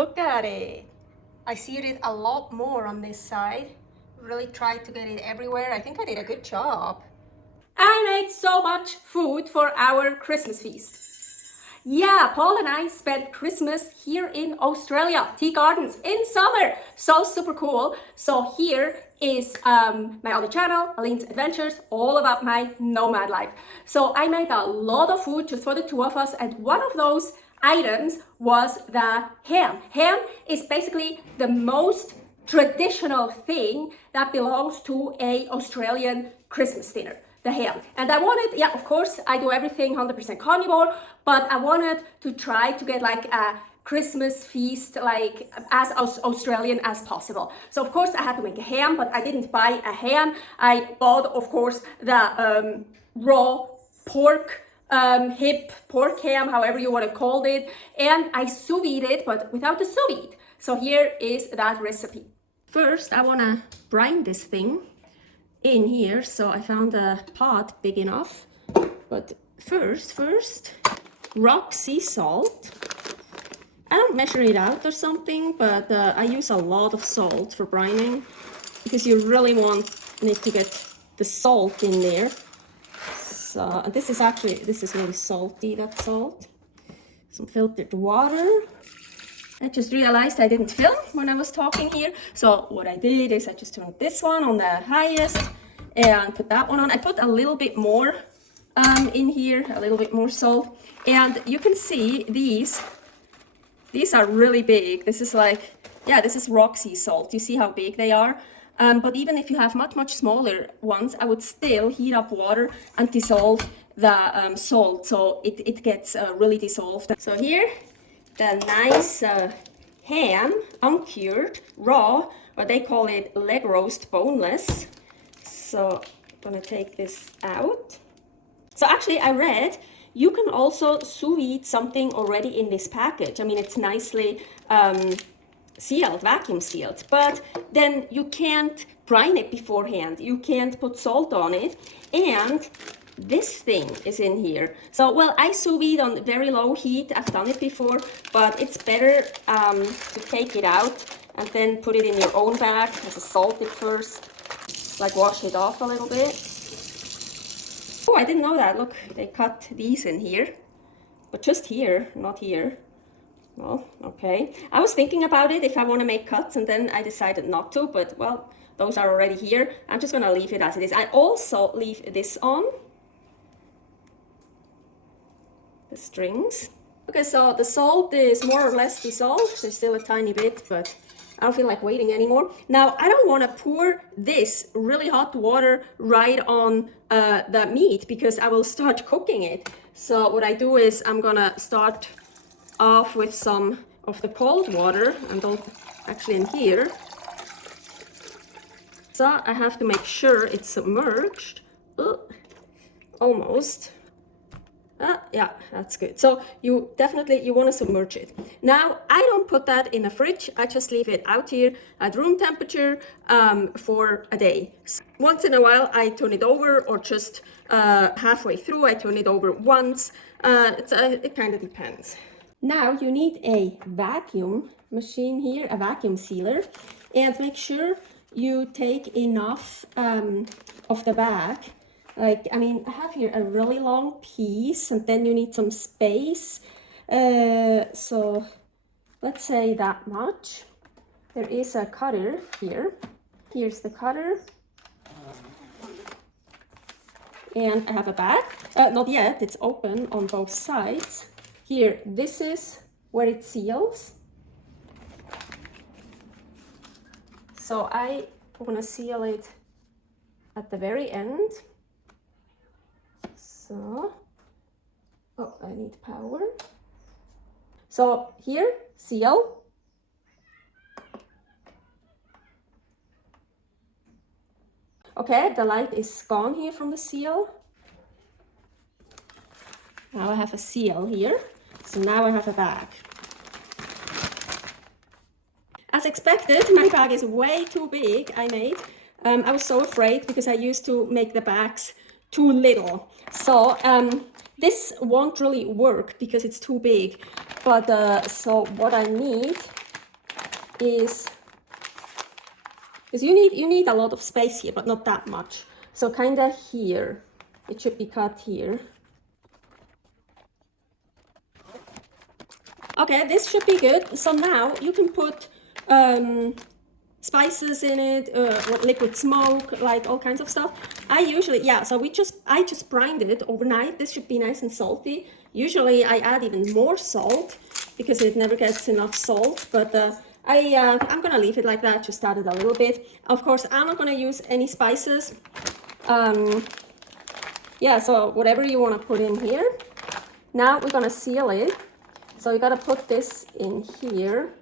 look at it. I seared it a lot more on this side. Really tried to get it everywhere. I think I did a good job. I made so much food for our Christmas feast. Yeah, Paul and I spent Christmas here in Australia, Tea Gardens, in summer. So super cool. So here is my other channel, Aline's Adventures, all about my nomad life. So I made a lot of food just for the two of us, and one of those items was the ham. Ham is basically the most traditional thing that belongs to a Australian Christmas dinner. The ham. And I wanted, yeah, of course, I do everything 100% carnivore, but I wanted to try to get like a Christmas feast like as Australian as possible. So of course I had to make a ham, but I didn't buy a ham. I bought, of course, the raw pork, hip pork ham, however you want to call it, and I sous vide it, but without the sous vide. So here is that recipe. First, I want to brine this thing in here, so I found a pot big enough. But first, rock sea salt. I don't measure it out or something, but I use a lot of salt for brining because you really want it to get the salt in there. So this is really salty, that salt. Some filtered water. I just realized I didn't film when I was talking here. So what I did is I just turned this one on the highest and put that one on. I put a little bit more in here, a little bit more salt. And you can see these are really big. This is like, yeah, this is rock sea salt. You see how big they are? But even if you have much smaller ones, I would still heat up water and dissolve the salt so it gets really dissolved. So here, the nice ham, uncured, raw, or they call it leg roast boneless. So I'm gonna take this out. So actually I read you can also sous vide something already in this package. I mean, it's nicely sealed, vacuum sealed, but then you can't brine it beforehand. You can't put salt on it, and this thing is in here. So, well, I sous vide on very low heat. I've done it before, but it's better to take it out and then put it in your own bag. Have to salt it first, like wash it off a little bit. Oh, I didn't know that. Look, they cut these in here, but just here, not here. Well, okay. I was thinking about it if I want to make cuts, and then I decided not to, but well, those are already here. I'm just gonna leave it as it is. I also leave this on. The strings. Okay, so the salt is more or less dissolved. There's still a tiny bit, but I don't feel like waiting anymore. Now, I don't want to pour this really hot water right on the meat because I will start cooking it. So what I do is I'm gonna start off with some of the cold water, and actually in here. So I have to make sure it's submerged. Almost. Yeah, that's good. So you want to submerge it. Now, I don't put that in a fridge. I just leave it out here at room temperature for a day. So once in a while, I turn it over, or just halfway through, I turn it over once. It kind of depends. Now you need a vacuum machine here, a vacuum sealer, and make sure you take enough of the bag. Like, I mean, I have here a really long piece, and then you need some space. So let's say that much. There is a cutter here. Here's the cutter. And I have a bag. Not yet, it's open on both sides. Here, this is where it seals. So I want to seal it at the very end. So, oh, I need power. So here, seal. Okay, the light is gone here from the seal. Now I have a seal here. So now I have a bag. As expected, my bag is way too big, I made. I was so afraid because I used to make the bags too little. So this won't really work because it's too big. But so what I need is, because you need a lot of space here, but not that much. So kind of here, it should be cut here. Okay, this should be good. So now you can put spices in it, liquid smoke, like all kinds of stuff. I usually, yeah, so I just brined it overnight. This should be nice and salty. Usually I add even more salt because it never gets enough salt, but I'm gonna leave it like that, just add it a little bit. Of course, I'm not gonna use any spices. Yeah, so whatever you wanna put in here. Now we're gonna seal it. So you gotta put this in here.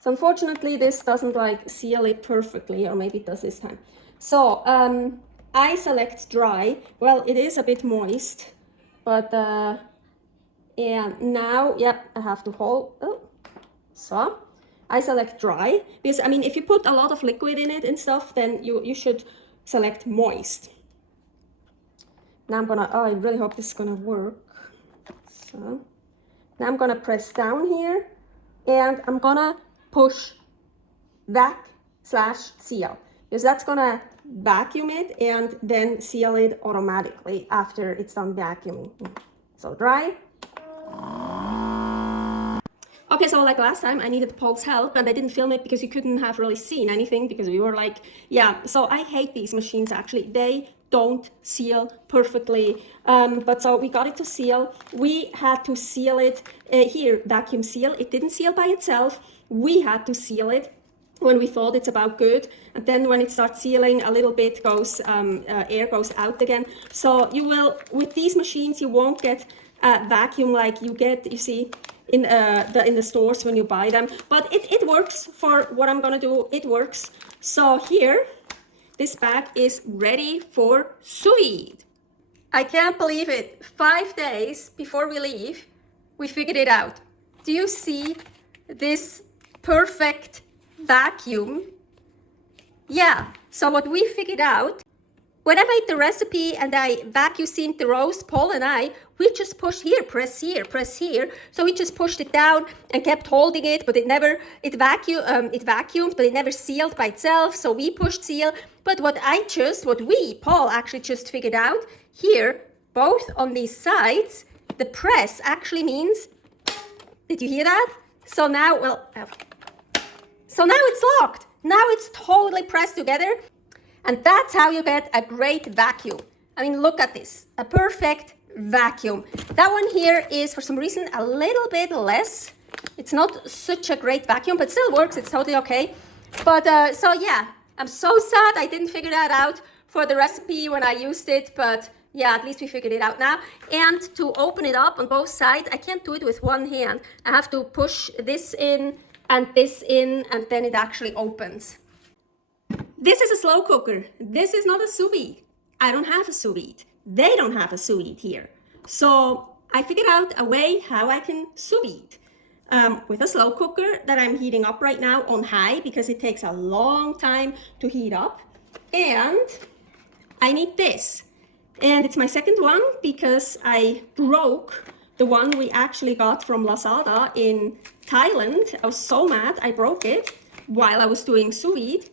So unfortunately, this doesn't like seal it perfectly, or maybe it does this time. So I select dry. Well, it is a bit moist, but and now, yep, I have to hold. Oh, so I select dry because I mean, if you put a lot of liquid in it and stuff, then you should select moist. Now I'm gonna, oh, I really hope this is gonna work. So now I'm gonna press down here and I'm gonna push vac/seal because that's gonna vacuum it and then seal it automatically after it's done vacuuming. So dry. Okay, so like last time I needed Paul's help and I didn't film it because you couldn't have really seen anything because we were like, yeah, so I hate these machines actually. They don't seal perfectly, but so we got it to seal. We had to seal it here, vacuum seal. It didn't seal by itself. We had to seal it when we thought it's about good, and then when it starts sealing, a little bit goes air goes out again. So you will, with these machines, you won't get vacuum like you get, you see, in the stores when you buy them, but it works for what I'm gonna do. It works. So here, this bag is ready for sous vide. I can't believe it. 5 days before we leave, we figured it out. Do you see this perfect vacuum? Yeah, so what we figured out, when I made the recipe and I vacuum sealed the roast, Paul and I, we just pushed here, press here, press here. So we just pushed it down and kept holding it, but it vacuumed, but it never sealed by itself. So we pushed seal. But Paul actually just figured out here, both on these sides, the press actually means, did you hear that? So now, so now it's locked. Now it's totally pressed together. And that's how you get a great vacuum. I mean, look at this, a perfect vacuum. That one here is, for some reason, a little bit less. It's not such a great vacuum, but still works. It's totally okay. But so yeah, I'm so sad I didn't figure that out for the recipe when I used it. But yeah, at least we figured it out now. And to open it up on both sides, I can't do it with one hand. I have to push this in, and then it actually opens. This is a slow cooker. This is not a sous vide. I don't have a sous vide. They don't have a sous vide here. So I figured out a way how I can sous vide with a slow cooker that I'm heating up right now on high because it takes a long time to heat up. And I need this. And it's my second one because I broke the one we actually got from Lazada in Thailand. I was so mad I broke it while I was doing sous vide.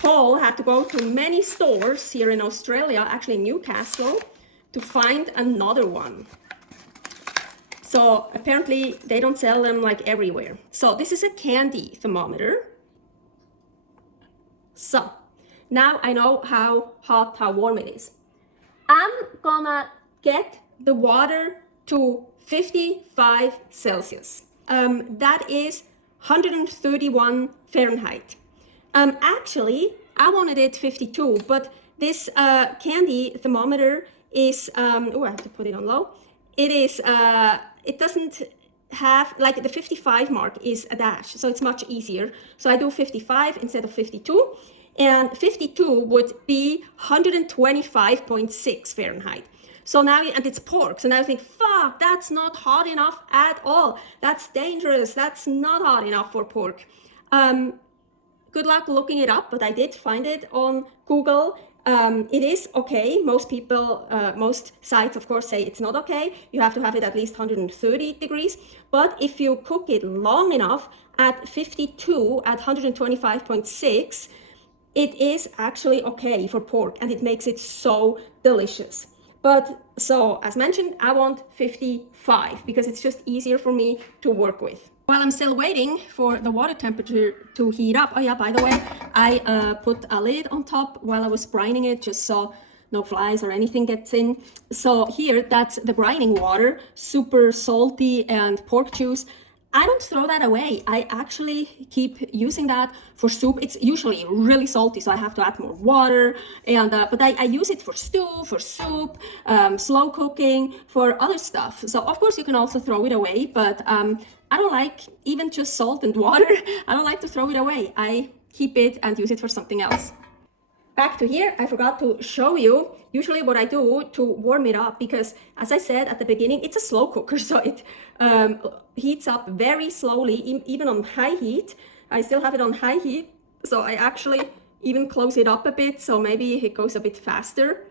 Paul had to go to many stores here in Australia, actually Newcastle, to find another one. So apparently they don't sell them like everywhere. So this is a Candy Thermometer. So now I know how hot, how warm it is. I'm gonna get the water to 55 Celsius. That is 131 Fahrenheit. Actually, I wanted it 52, but this Candy Thermometer is, oh, I have to put it on low. It is, it doesn't have, like the 55 mark is a dash, so it's much easier. So I do 55 instead of 52, and 52 would be 125.6 Fahrenheit. So now, and it's pork, so now I think, fuck, that's not hot enough at all. That's dangerous, that's not hot enough for pork. Good luck looking it up, but I did find it on Google. It is okay. Most people, most sites, of course, say it's not okay. You have to have it at least 130 degrees. But if you cook it long enough at 52, at 125.6, it is actually okay for pork, and it makes it so delicious. But so, as mentioned, I want 55 because it's just easier for me to work with. While I'm still waiting for the water temperature to heat up, oh yeah, by the way, I put a lid on top while I was brining it, just so no flies or anything gets in. So here, that's the brining water, super salty and pork juice. I don't throw that away. I actually keep using that for soup. It's usually really salty, so I have to add more water. And but I use it for stew, for soup, slow cooking, for other stuff. So of course you can also throw it away, but I don't like even just salt and water. I don't like to throw it away. I keep it and use it for something else. Back to here, I forgot to show you usually what I do to warm it up, because as I said at the beginning, it's a slow cooker, so it heats up very slowly, even on high heat. I still have it on high heat, so I actually even close it up a bit, so maybe it goes a bit faster.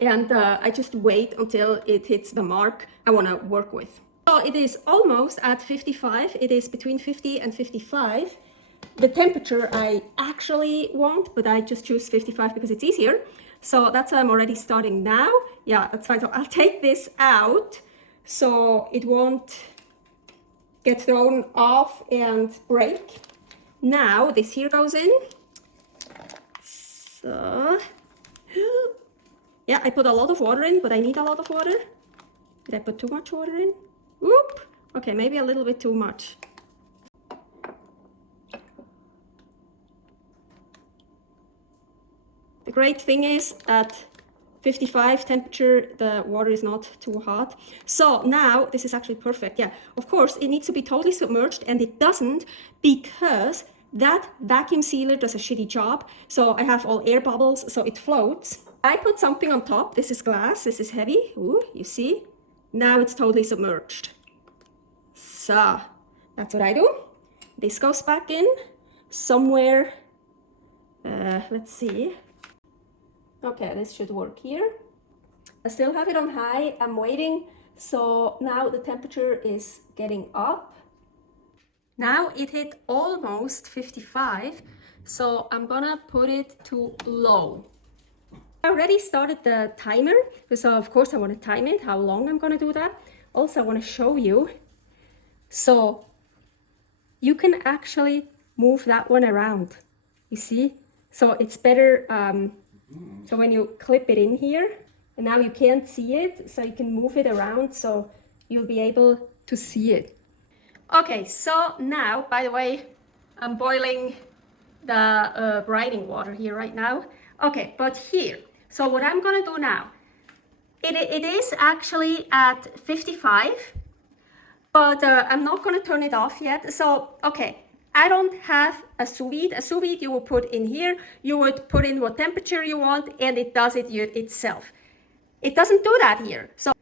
And I just wait until it hits the mark I want to work with. So it is almost at 55. It is between 50 and 55. The temperature I actually want, but I just choose 55 because it's easier. So that's why I'm already starting now. Yeah, that's fine. So I'll take this out so it won't get thrown off and break. Now this here goes in. So, yeah, I put a lot of water in, but I need a lot of water. Did I put too much water in? Whoop. Okay, maybe a little bit too much. The great thing is at 55 temperature, the water is not too hot. So now this is actually perfect. Yeah, of course, it needs to be totally submerged, and it doesn't because that vacuum sealer does a shitty job. So I have all air bubbles, so it floats. I put something on top. This is glass. This is heavy. Ooh, you see? Now it's totally submerged. So that's what I do. This goes back in somewhere. Let's see. Okay, this should work here. I still have it on high. I'm waiting. So now the temperature is getting up. Now it hit almost 55. So I'm gonna put it to low. I already started the timer, so of course I want to time it, how long I'm gonna do that. Also, I want to show you. So you can actually move that one around. You see? So it's better. So when you clip it in here, and now you can't see it, so you can move it around so you'll be able to see it. Okay, so now, by the way, I'm boiling the brining water here right now. Okay, but here, so what I'm gonna do now, it is actually at 55, but I'm not gonna turn it off yet. So, okay. I don't have a sous vide. A sous vide you will put in here. You would put in what temperature you want, and it does it itself. It doesn't do that here. So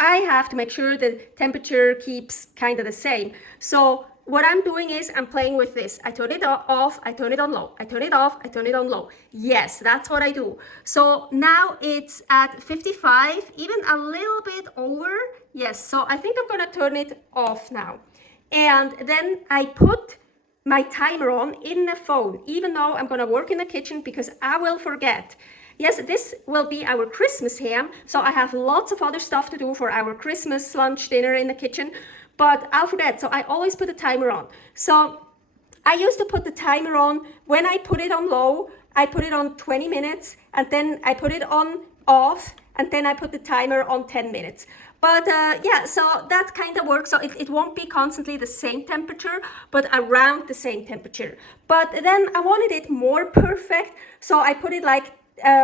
I have to make sure the temperature keeps kind of the same. So what I'm doing is I'm playing with this. I turn it off, I turn it on low. I turn it off, I turn it on low. Yes, that's what I do. So now it's at 55, even a little bit over. Yes, so I think I'm gonna turn it off now. And then I put my timer on in the phone, even though I'm gonna work in the kitchen, because I will forget. Yes, this will be our Christmas ham, so I have lots of other stuff to do for our Christmas lunch dinner in the kitchen, but I'll forget, so I always put the timer on. So I used to put the timer on, when I put it on low, I put it on 20 minutes, and then I put it on off, and then I put the timer on 10 minutes. But yeah, so that kind of works. So it won't be constantly the same temperature, but around the same temperature. But then I wanted it more perfect. So I put it like,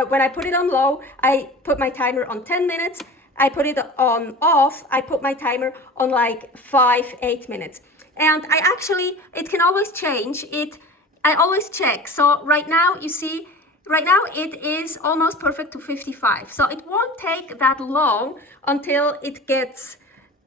when I put it on low, I put my timer on 10 minutes. I put it on off, I put my timer on like 8 minutes. And I actually, it can always change. I always check. So right now, you see, right now it is almost perfect to 55. So it won't take that long until it gets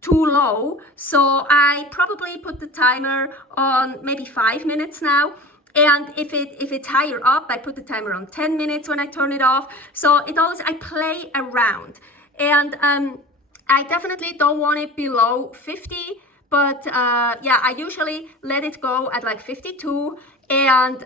too low. So I probably put the timer on maybe 5 minutes now. And if it's higher up, I put the timer on 10 minutes when I turn it off. So I play around. And I definitely don't want it below 50, but yeah, I usually let it go at like 52 and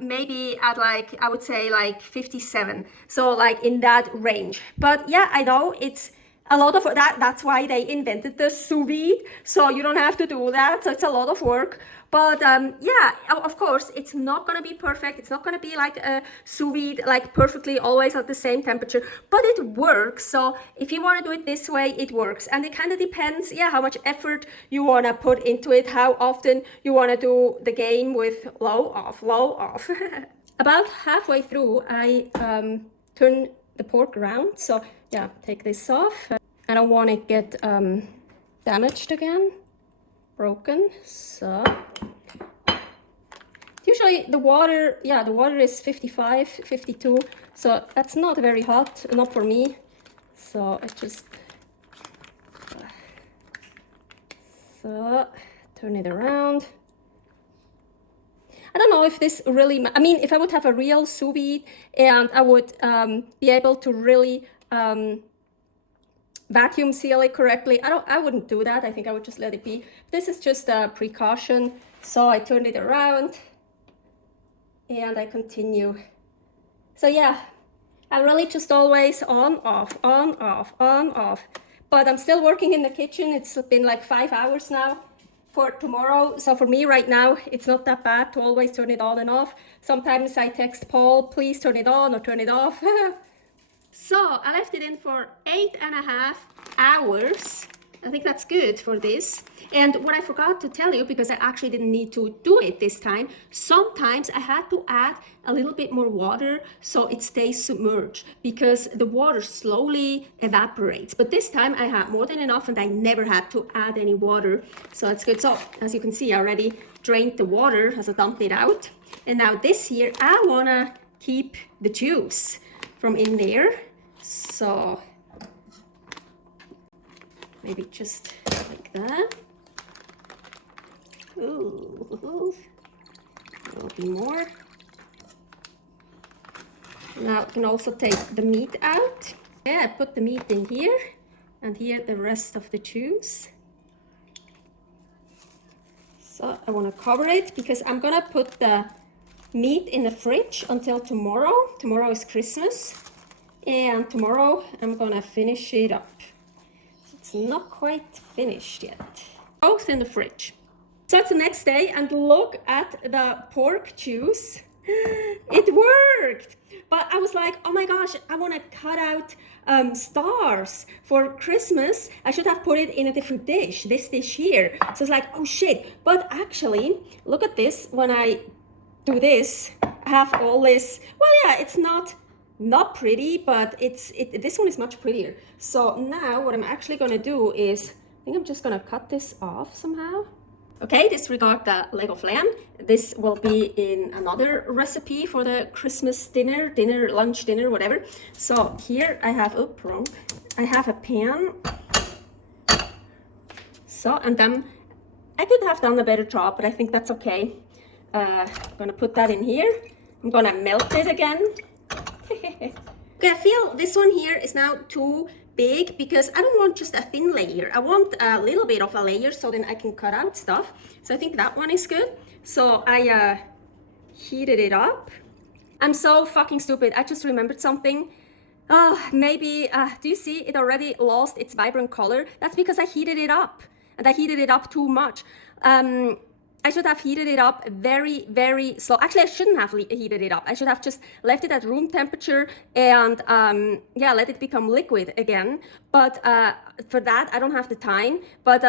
maybe at like, I would say like 57. So like in that range. But yeah, I know it's a lot of that. That's why they invented the sous vide. So you don't have to do that. So it's a lot of work. But yeah, of course, it's not going to be perfect. It's not going to be like a sous vide, like perfectly always at the same temperature, but it works. So if you want to do it this way, it works. And it kind of depends, yeah, how much effort you want to put into it, how often you want to do the game with low off, low off. About halfway through, I turn the pork around. So yeah, take this off. I don't want to get damaged again, broken. So usually the water, yeah, the water is 55, 52. So that's not very hot, not for me. So I just, so turn it around. I don't know if this really, I mean, if I would have a real sous vide and I would be able to really vacuum seal it correctly, I wouldn't do that. I think I would just let it be. This is just a precaution. So I turned it around and I continue. So yeah, I'm really just always on, off, on, off, on, off. But I'm still working in the kitchen. It's been like 5 hours now for tomorrow. So for me right now, it's not that bad to always turn it on and off. Sometimes I text Paul, please turn it on or turn it off. So I left it in for 8.5 hours. I think that's good for this. And what I forgot to tell you, because I actually didn't need to do it this time, sometimes I had to add a little bit more water so it stays submerged, because the water slowly evaporates. But this time I had more than enough and I never had to add any water. So it's good. So as you can see, I already drained the water as I dumped it out. And now this here, I wanna keep the juice from in there. So maybe just like that. Ooh, there'll be more. Now you can also take the meat out. Yeah, I put the meat in here, and here the rest of the juice. So I want to cover it because I'm gonna put the meat in the fridge until tomorrow. Tomorrow is Christmas, and tomorrow I'm gonna finish it up. It's not quite finished yet. Both in the fridge. So it's the next day and look at the pork juice. It worked. But I was like, oh my gosh, I want to cut out stars for Christmas. I should have put it in a different dish, this dish here. So it's like, oh shit. But actually, look at this. When I do this, I have all this. Well, yeah, it's not pretty, but this one is much prettier. So now what I'm actually going to do is, I think I'm just going to cut this off somehow. Okay, disregard the leg of lamb. This will be in another recipe for the Christmas dinner, lunch, dinner, whatever. So here I have, oh, wrong. I have a pan. So, and then I could have done a better job, but I think that's okay. I'm gonna put that in here. I'm gonna melt it again. Okay, I feel this one here is now too big because I don't want just a thin layer. I want a little bit of a layer so then I can cut out stuff. So I think that one is good. So I heated it up. I'm so fucking stupid. I just remembered something. Oh, maybe, do you see it already lost its vibrant color? That's because I heated it up and I heated it up too much. I should have heated it up very, very slow. Actually, I shouldn't have heated it up. I should have just left it at room temperature and yeah, let it become liquid again. But for that, I don't have the time. But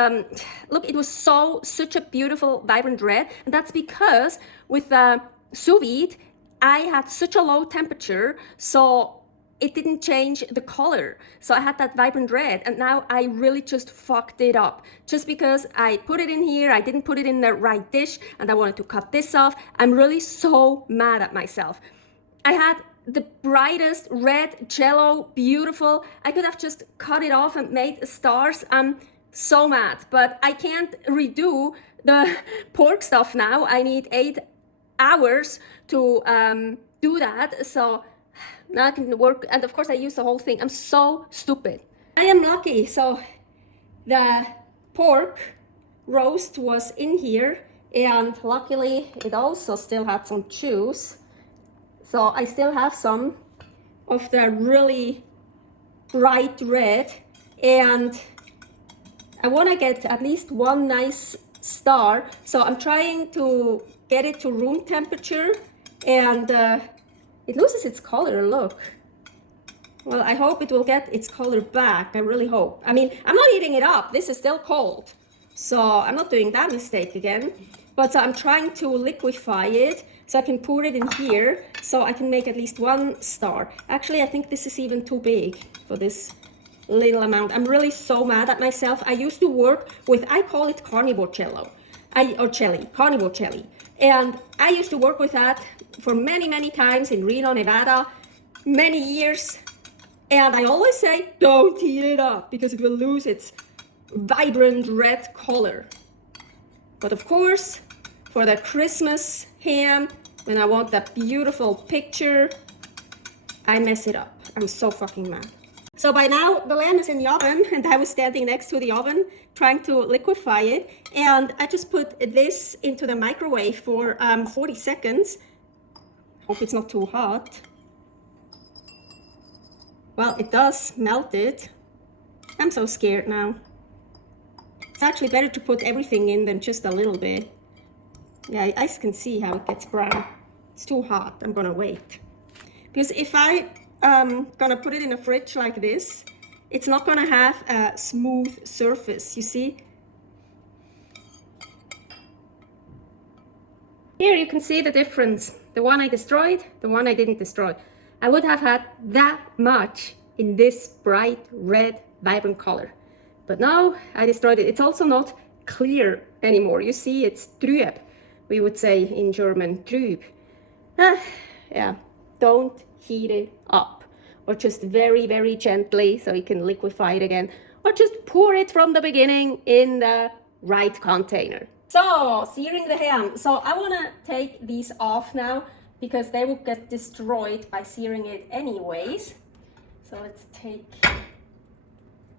look, it was such a beautiful, vibrant red. And that's because with the sous vide, I had such a low temperature, so it didn't change the color. So I had that vibrant red, and now I really just fucked it up. Just because I put it in here, I didn't put it in the right dish, and I wanted to cut this off. I'm really so mad at myself. I had the brightest red jello, beautiful. I could have just cut it off and made stars. I'm so mad, but I can't redo the pork stuff now. I need 8 hours to do that. So now I can work, and of course I use the whole thing. I'm so stupid. I am lucky. So the pork roast was in here, and luckily it also still had some juice. So I still have some of the really bright red, and I want to get at least one nice star. So I'm trying to get it to room temperature, and it loses its color, look. Well, I hope it will get its color back. I really hope. I mean, I'm not heating it up. This is still cold. So I'm not doing that mistake again. But I'm trying to liquefy it so I can pour it in here so I can make at least one star. Actually, I think this is even too big for this little amount. I'm really so mad at myself. I used to work with, I call it carnivore cello. Carnivore jelly. And I used to work with that for many times in Reno, Nevada, many years. And I always say, don't heat it up because it will lose its vibrant red color. But of course, for the Christmas ham, when I want that beautiful picture, I mess it up. I'm so fucking mad. So by now, the lamb is in the oven, and I was standing next to the oven trying to liquefy it. And I just put this into the microwave for 40 seconds. Hope it's not too hot. Well, it does melt it. I'm so scared now. It's actually better to put everything in than just a little bit. Yeah, I can see how it gets brown. It's too hot. I'm gonna wait. Because if I gonna put it in a fridge like this, it's not gonna have a smooth surface, you see? Here you can see the difference. The one I destroyed, the one I didn't destroy. I would have had that much in this bright red, vibrant color. But now I destroyed it. It's also not clear anymore. You see, it's trüb. We would say in German, trüb. Yeah, don't heat it up. Or just very gently so you can liquefy it again. Or just pour it from the beginning in the right container. So, searing the ham. So I want to take these off now because they will get destroyed by searing it anyways. So let's take...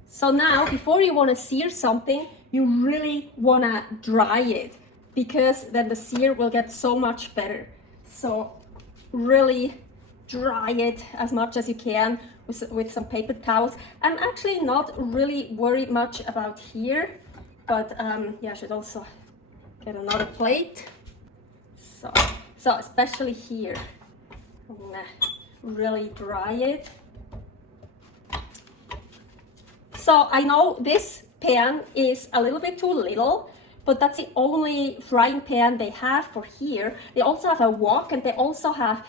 So now, before you want to sear something, you really want to dry it because then the sear will get so much better. So really dry it as much as you can with some paper towels. I'm actually not really worried much about here, but yeah, I should also get another plate. So especially here, I'm gonna really dry it. So I know this pan is a little bit too little, but that's the only frying pan they have for here. They also have a wok, and they also have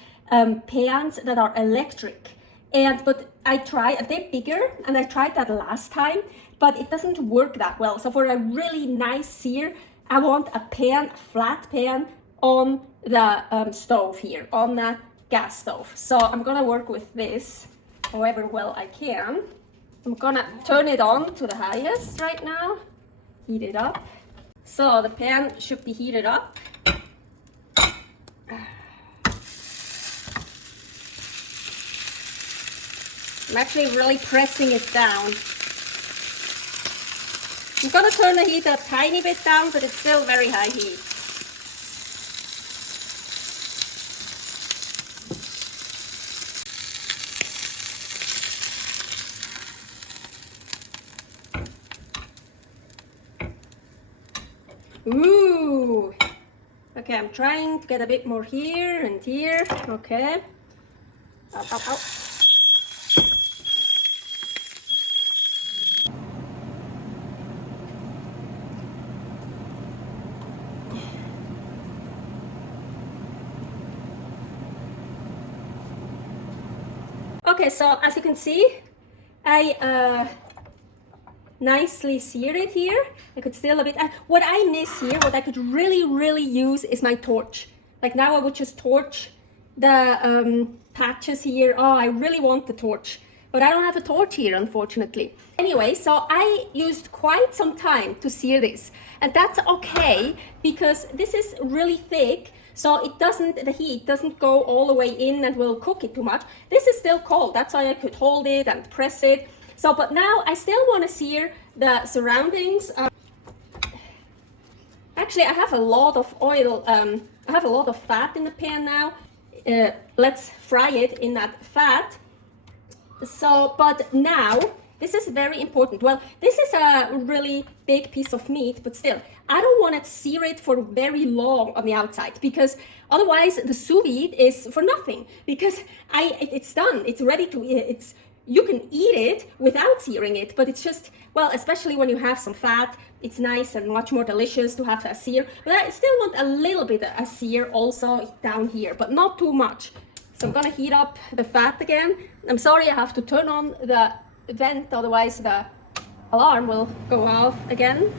pans that are electric. But I tried a bit bigger, and I tried that last time, but it doesn't work that well. So for a really nice sear, I want a pan, a flat pan on the stove here, on the gas stove. So I'm gonna work with this however well I can. I'm gonna turn it on to the highest right now, heat it up. So the pan should be heated up. I'm actually really pressing it down. I'm gonna turn the heat a tiny bit down, but it's still very high heat. Ooh! Okay, I'm trying to get a bit more here and here. Okay. Ow. Okay, so as you can see, I nicely seared it here. I could still a bit, what I miss here, what I could really use is my torch. Like now I would just torch the patches here. Oh, I really want the torch, but I don't have a torch here, unfortunately. Anyway, so I used quite some time to sear this, and that's okay because this is really thick. so the heat doesn't go all the way in and will cook it too much. This is still cold, that's why I could hold it and press it. So, but now I still want to sear the surroundings. Actually, I have a lot of oil, I have a lot of fat in the pan now. Let's fry it in that fat. So, but now, this is very important. Well, this is a really big piece of meat, but still, I don't want to sear it for very long on the outside, because otherwise the sous vide is for nothing, because it's done, it's ready to, you can eat it without searing it, but it's just, well, especially when you have some fat, it's nice and much more delicious to have a sear. But I still want a little bit of a sear also down here, but not too much. So I'm gonna heat up the fat again. I'm sorry, I have to turn on the vent, otherwise the alarm will go off again.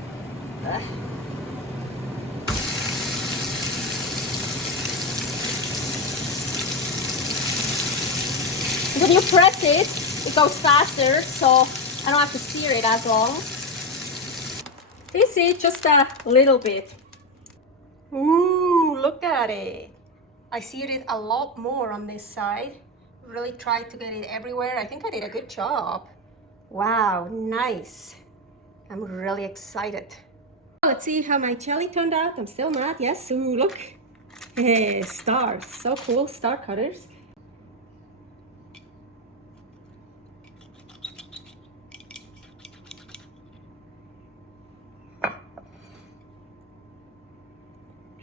When you press it, it goes faster, so I don't have to sear it as long. This is just a little bit. Ooh, look at it. I seared it a lot more on this side. Really tried to get it everywhere. I think I did a good job. Wow, nice. I'm really excited. Let's see how my jelly turned out. I'm still not. Yes, ooh, look. Hey, stars. So cool, star cutters.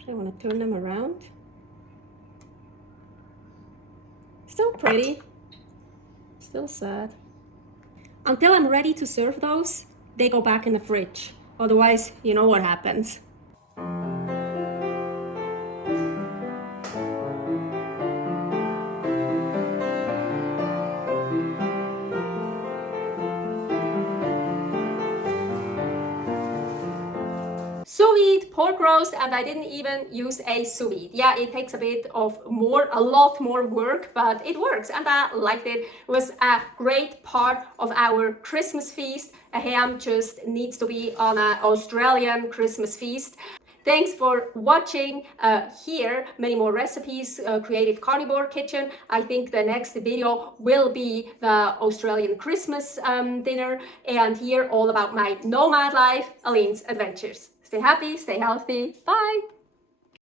I want to turn them around. Still pretty, still sad. Until I'm ready to serve those, they go back in the fridge. Otherwise, you know what happens. Sous-Vide Pork Roast, and I didn't even use a sous vide. Yeah, it takes a lot more work, but it works, and I liked it. It was a great part of our Christmas feast. A ham just needs to be on an Australian Christmas feast. Thanks for watching. Here, many more recipes, Creative Carnivore Kitchen. I think the next video will be the Australian Christmas dinner, and here all about my nomad life, Aline's adventures. Stay happy, stay healthy. Bye.